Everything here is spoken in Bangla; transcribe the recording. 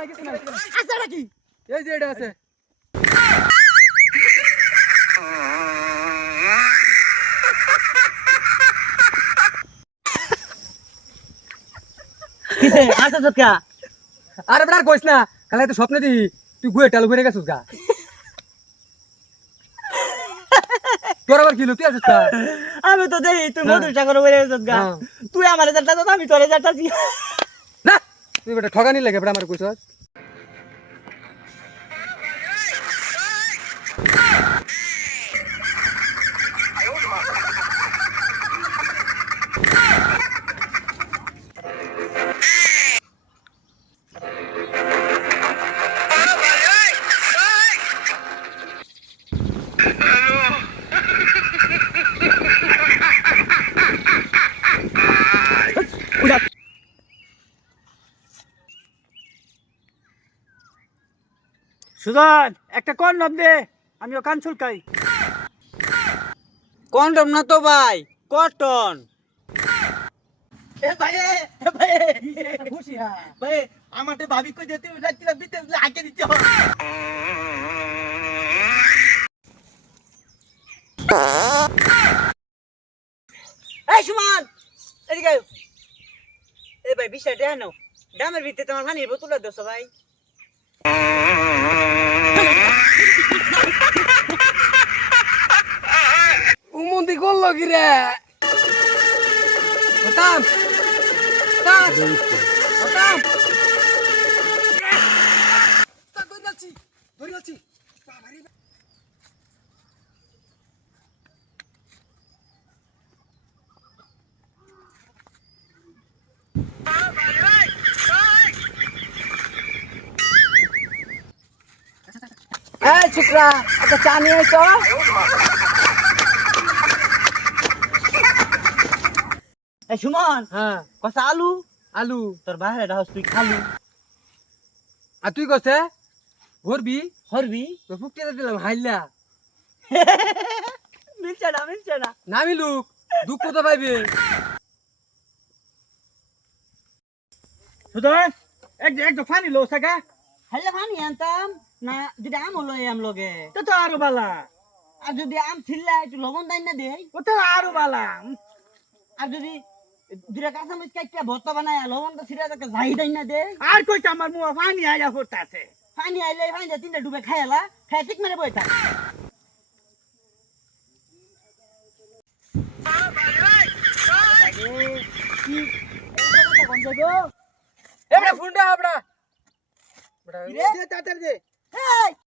আছে নাকি এই যে এটা আছে কিসে আছে সত্যা আরে বেটা কইস না খালি তো স্বপ্নে দি তুই গুয়ে টাল ঘুরে গেছিস গা তোর আবার কি তুই আছিস আমি তো দেই তুই মধুর সাগর বলে যাস গা তুই আমারে যাটা তো আমি তোরে যাটা দি না তুই বেটা ঠগানি লাগে বেটা আমার কইছস সুজন একটা কন্ডম দে আমিও কান চুলকাই কন্ডম না তো ভাই কটন আমাকে ভাবি কই দিতে আগে দিতে হবে এই সুমন এদিকে এই ভাই বিষয়টা জানো ডামের ভিতরে তোমার পানির বোতল দেছ ভাই উমন্দি করলো কি রে হতাম হতাম হতাম ধরে যাচ্ছি ধরে যাচ্ছি এই ছোকরা একটা চা নিয়ে তো এই সুমন হ্যাঁ কষা আলু আলু তোর বাইরে ডাউস তুই খালু আর তুই কছে ভরবি হরবি তো ফুকতে দিলাম হাইলা মিলছে না নামি লুক দুঃখ তো পাইবে সুদন এক ফানি লো সাগা হাইলা ফানি আনতাম না যদি আম হলো আম লগে তো আরো বালা আর যদি আম ছিললা একটু লবণ দাই না দেই ও তো আরো বালা আর যদি দুটা কাঁচা মরিচ কাইটা ভর্তা বানায় লবণটা ছিড়া তাকে যাই দাই না দে আর কইতে আমার মুয়া পানি আইয়া পড়তাছে পানি আইলে পানি তিনটা ডুবে খাইলা খাই ঠিক মেরে বইতা এবড়া ফুন্ডা এবড়া রে তাড়াতাড়ি দে এই